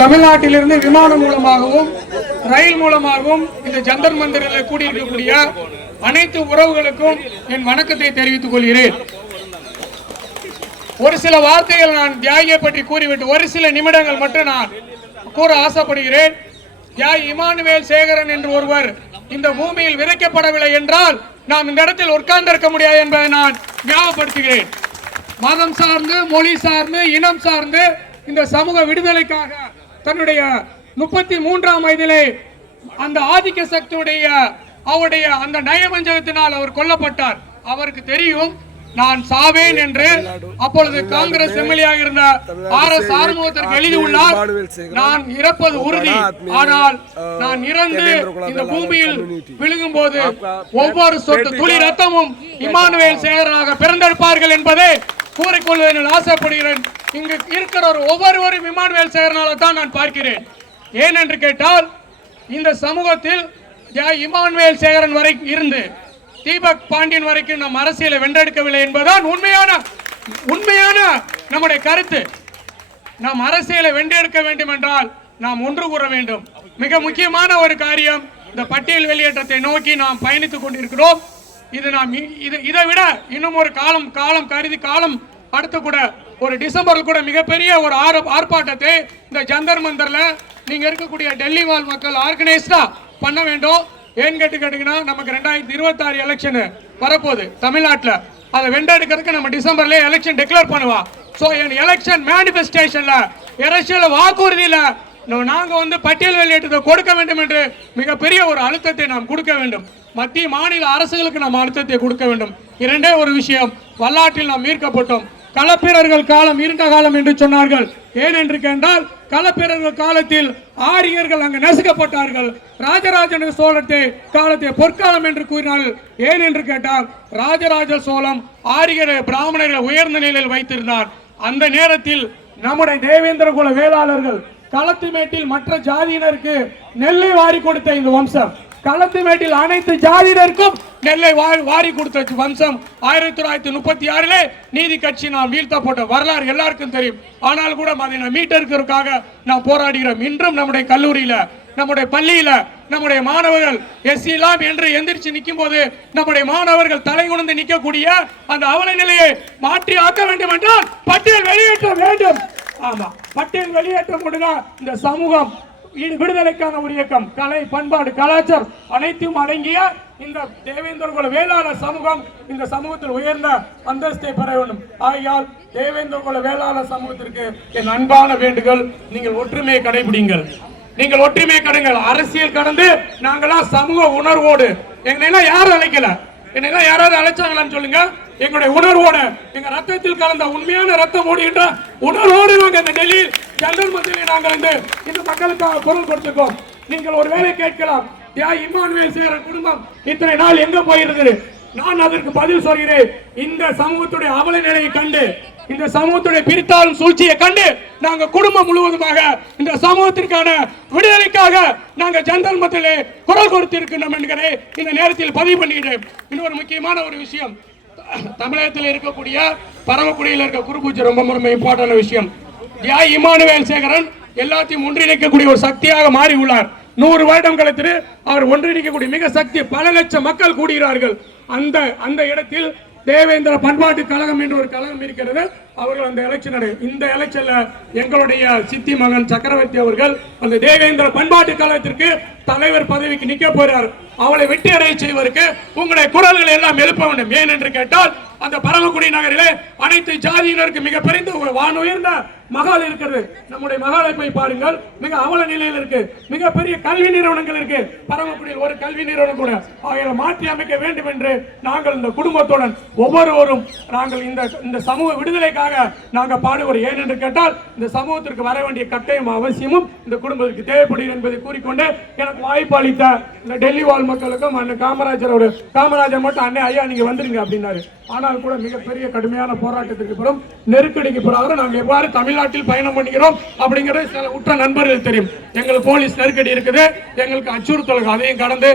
தமிழ்நாட்டிலிருந்து விமானம் மூலமாகவும் ரயில் மூலமாகவும் இந்த ஜந்தர் மந்திரில் கூடியிருக்கக்கூடிய அனைத்து உறவுகளுக்கும் என் வணக்கத்தை தெரிவித்துக் கொள்கிறேன். ஒரு சில வார்த்தைகள் நான் தியாகியை பற்றி கூறிவிட்டு ஒரு சில நிமிடங்கள் மட்டும் நான் கூற ஆசைப்படுகிறேன். தியாகி இமானுவேல் சேகரன் என்று ஒருவர் இந்த பூமியில் விதைக்கப்படவில்லை என்றால் நாம் இந்த இடத்தில் உட்கார்ந்திருக்க முடியாது என்பதை நான் ஞாபகப்படுத்துகிறேன். மதம் சார்ந்து, மொழி சார்ந்து, இனம் சார்ந்து இந்த சமூக விடுதலைக்காக தன்னுடைய 33ஆம் வயதிலே அந்த ஆதிக்க சக்தியுடைய அவருடைய அந்த நயவஞ்சகத்தினால் அவர் கொல்லப்பட்டார். அவருக்கு தெரியும் நான் சாவேன் என்று. அப்பொழுது காங்கிரஸ் எம்எல்ஏ இருந்த RS ஆறுமுகத்திற்கு எழுதியுள்ளார், நான் இறப்பது உறுதி, ஆனால் நான் இறந்து இந்த பூமியில் விழுகும் போது ஒவ்வொரு சொட்டு துளி ரத்தமும் இமானுவேல் சேகரனாக பிறந்தெடுப்பார்கள் என்பதை கூறிக்கொள்வதில் ஆசைப்படுகிறேன். இங்கு இருக்கிற ஒவ்வொருவரும் இமானுவேல் சேகரனால தான் நான் பார்க்கிறேன். ஏன் என்று கேட்டால் இந்த சமூகத்தில் இமானுவேல் சேகரன் வரை இருந்து தீபக் பாண்டியன் வரைக்கும் நம் அரசியலை வென்றெடுக்கவில்லை என்பதுதான் உண்மையான நம்முடைய கருத்து. நாம் அரசியலை வென்றெடுக்க வேண்டும் என்றால் நாம் ஒன்று கூற வேண்டும். மிக முக்கியமான ஒரு காரியம், இந்த பட்டியல் வெளியேற்றத்தை நோக்கி நாம் பயணித்துக் கொண்டிருக்கிறோம். இது நாம் இதை விட இன்னும் ஒரு காலம் கருதி அடுத்து கூட ஒரு டிசம்பரில் கூட மிகப்பெரிய ஒரு ஆர்ப்பாட்டத்தை இந்த ஜந்தர் மந்தர்ல நீங்க இருக்கக்கூடிய டெல்லி வாழ் மக்கள் ஆர்கனைஸ்டா பண்ண வேண்டும். ஏன் கேட்டீங்கன்னா நமக்கு 2026 எலெக்ஷன் வரப்போகுது தமிழ்நாட்டில். அதை வென்றெடுக்கிறதுக்கு நம்ம டிசம்பர்ல எலெக்ஷன் டிக்ளேர் பண்ணுவா. ஸோ எலெக்ஷன் மேனிஃபெஸ்டேஷன்ல அரசியல் வாக்குறுதியில நாங்க பட்டியல் வெளியேற்றத்தை கொடுக்க வேண்டும் என்று மிகப்பெரிய ஒரு அழுத்தத்தை நாம் கொடுக்க வேண்டும். மத்திய மாநில அரசுகளுக்கு நாம் அழுத்தத்தை கொடுக்க வேண்டும். இரண்டே ஒரு விஷயம், வரலாற்றில் நாம் மீட்கப்பட்டோம். களப்பிரர்கள் காலம் இருண்ட காலம் என்று சொன்னார்கள். ஏன் என்று கேட்டால் களப்பிரர்கள் காலத்தில் ஆரியர்கள் அங்கு நசுக்கப்பட்டார்கள். ராஜராஜ சோழத்தை காலத்தை பொற்காலம் என்று கூறினார்கள். ஏன் என்று கேட்டால் ராஜராஜ சோழம் ஆரியரை பிராமணர்களை உயர்ந்த நிலையில் வைத்திருந்தார். அந்த நேரத்தில் நம்முடைய தேவேந்திர குல வேளாளர்கள் களத்துமேட்டில் மற்ற ஜாதியினருக்கு நெல்லை வாரி கொடுத்த இந்த வம்சம், களத்துமேட்டில் அனைத்து ஜாதியினருக்கும் நெல்லை வாரி கொடுத்த வம்சம் 1936 நீதி கட்சி நாம் வீழ்த்தப்பட்ட வரலாறு எல்லாருக்கும் தெரியும். ஆனால் கூட அதை மீட்டெடுக்கிறதுக்காக நாம் போராடுகிறோம். இன்றும் நம்முடைய கல்லூரியில, நம்முடைய பள்ளியில நம்முடைய மாணவர்கள் எஸ்சிலாம் என்று எந்திரிச்சு நிற்கும் போது நம்முடைய மாணவர்கள் தலை குனிந்து நிற்கக்கூடிய அந்த அவல நிலையை மாற்றி ஆக்க வேண்டும் என்றால் பட்டியல் வெளியேற்ற வேண்டும். ஆமா, பட்டியல் வெளியேற்றம் கொண்டுதான் இந்த சமூகம் விடுதலைக்கான ஒரு இயக்கம், கலை, பண்பாடு, கலாச்சாரம் அனைத்தும் அடங்கிய இந்த தேவேந்திர குல வேளாளர் சமூகம் இந்த சமூகத்தில் உயர்ந்த அந்தஸ்தை பெற வேண்டும். ஆகையால் தேவேந்திர குல வேளாளர் சமூகத்திற்கு என் அன்பான வேண்டுகோள், நீங்கள் ஒற்றுமையை கடைபிடிங்கள். நீங்கள் ஒற்றுமையை கடைங்கள். அரசியல் கடந்து நாங்களாம் சமூக உணர்வோடு, எங்களை யாரும் அழைக்கல, என்னை யாராவது அழைச்சாங்களான்னு சொல்லுங்க. எங்களுடைய உணர்வோடு, எங்க ரத்தத்தில் கலந்த உண்மையான ரத்தம் ஓடுகின்ற உணர்வோடு நாங்கள் இந்த டெல்லியில் ஜந்தர் மந்திரில் நாங்கள் இந்த மக்களுக்காக குரல் கொடுத்துக்கோம். நீங்கள் ஒருவேளை கேட்கலாம், இமானுவேல் சேகரன் குடும்பம் இத்தனை நாள் எங்க போயிருந்தது? நான் அதற்கு பதில் சொல்கிறேன். இந்த சமூகத்துடைய அவல நிலையை கண்டு, இந்த சமூகத்துடைய பிரித்தாளும் சூழ்ச்சியை கண்டு நாங்கள் குடும்பம் முழுவதுமாக இந்த சமூகத்திற்கான விடுதலைக்காக நாங்கள் ஜந்தர் மந்திரிலே குரல் கொடுத்திருக்கின்றோம் என்கிறே இந்த நேரத்தில் பதிவு பண்ணிக்கிறேன். இன்னொரு முக்கியமான ஒரு விஷயம், தமிழகத்தில் இருக்கக்கூடிய பரமக்குடியில் இருக்க குருபூஜை ரொம்ப இம்பார்ட்டன்ட் விஷயம். இமானுவேல் சேகரன் எல்லாத்தையும் ஒன்றிணைக்கக்கூடிய ஒரு சக்தியாக மாறி உள்ளார். 100 வருடம் கழித்து அவர் ஒன்றிணைக்கக்கூடிய மிக சக்தி, பல லட்சம் மக்கள் கூடுகிறார்கள். அந்த இடத்தில் தேவேந்திர பண்பாட்டு கழகம் என்று ஒரு கழகம் இருக்கிறது. அவர்கள் அந்த எலெக்ஷன் இந்த எலெக்ஷன்ல எங்களுடைய சித்தி மகன் சக்கரவர்த்தி அவர்கள் அந்த தேவேந்திர பண்பாட்டு கழகத்திற்கு தலைவர் பதவிக்கு நிக்க போறார். அவளை வெற்றி அடைய செய்வதற்கு உங்களுடைய குரல்களை எல்லாம் எழுப்ப வேண்டும். ஏன் என்று கேட்டால் அந்த பரமக்குடி நகரிலே அனைத்து ஜாதியினருக்கு மிக பெரிய ஒரு வானுயர்ந்த மகால் இருக்கிறது. நம்முடைய மகாலை போய் பாருங்கள், மிக அவல நிலையில் இருக்கு. மிகப்பெரிய கல்வி நிறுவனங்கள் இருக்கு பரமக்குடியில், ஒரு கல்வி நிறுவனம் கூட. ஆகிய மாற்றி அமைக்க வேண்டும் என்று நாங்கள் இந்த குடும்பத்துடன் ஒவ்வொருவரும் நாங்கள் இந்த சமூக விடுதலைக்காக நாங்கள் பாடுவோம். ஏன் என்று கேட்டால் இந்த சமூகத்திற்கு வர வேண்டிய கட்டாயம் அவசியமும் இந்த குடும்பத்திற்கு தேவைப்படுகிறது என்பதை கூறிக்கொண்டு எனக்கு வாய்ப்பு அளித்த இந்த டெல்லி வாழ் மக்களுக்கும் அண்ணன் காமராஜர் மட்டும் அண்ணே ஐயா நீங்க வந்துருங்க அப்படின்னாரு. ஆனால் கூட மிகப்பெரிய கடுமையான போராட்டத்திற்கு பிறகு நெருக்கடிக்கு பிறகு நாங்கள் எவ்வாறு தமிழ்நாட்டில் பயணம் பண்ணுகிறோம் அப்படிங்கிறது சில உற்ற நண்பர்கள் தெரியும். எங்களுக்கு போலீஸ் நெருக்கடி இருக்குது, எங்களுக்கு அச்சுறுத்தல், அதையும் கடந்து